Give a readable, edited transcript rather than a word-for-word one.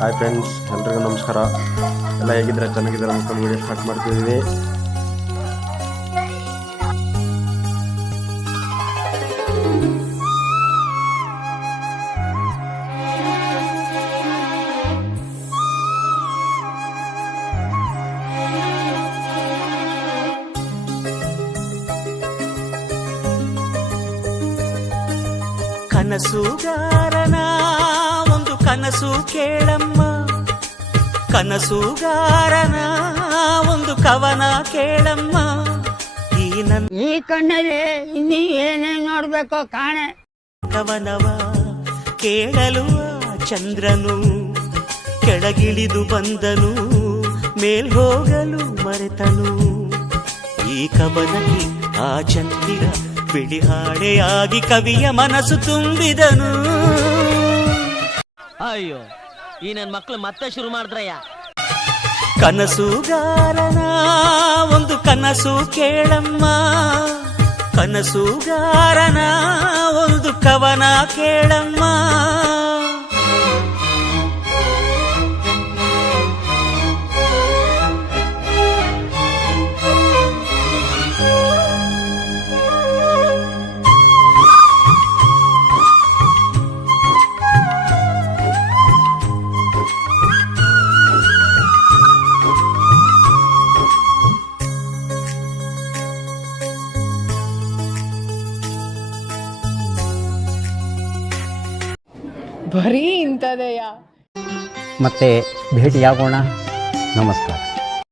Hi friends, ಎಲ್ರಿಗೂ ನಮಸ್ಕಾರ. ಎಲ್ಲ ಹೇಗಿದ್ರೆ ಚೆನ್ನಾಗಿದ್ದಾರೆ ಅಂದ್ಕೊಂಡು ವಿಡಿಯೋ ಸ್ಟಾರ್ಟ್ ಮಾಡ್ತಿದ್ದೀವಿ. ಕನಸುಗಾರನ ಒಂದು ಕನಸು ಕೇಳಮ್ಮ, ಕನಸುಗಾರನ ಒಂದು ಕವನ ಕೇಳಮ್ಮ. ಈ ಕಣ್ಣಲ್ಲಿ ಇನ್ನೀ ಏನೇನ್ ನೋಡ್ಬೇಕೋ ಕಾಣೆ. ಕವನವ ಕೇಳಲು ಚಂದ್ರನು ಕೆಳಗಿಳಿದು ಬಂದನು, ಮೇಲ್ಹೋಗಲು ಮರೆತನು. ಈ ಕವನಕ್ಕೆ ಆ ಚಂದಿರ ಬಿಳಿ ಹಾಡೆಯಾಗಿ ಕವಿಯ ಮನಸ್ಸು ತುಂಬಿದನು. ಅಯ್ಯೋ, ಈ ನನ್ ಮಕ್ಳು ಮತ್ತೆ ಶುರು ಮಾಡಿದ್ರಯ್ಯ. ಕನಸುಗಾರನ ಒಂದು ಕನಸು ಕೇಳಮ್ಮ, ಕನಸುಗಾರನ ಒಂದು ಕವನ ಕೇಳಮ್ಮ. ಬರೀ ಇಂಥದೆಯಾ? ಮತ್ತೆ ಭೇಟಿಯಾಗೋಣ. ನಮಸ್ಕಾರ.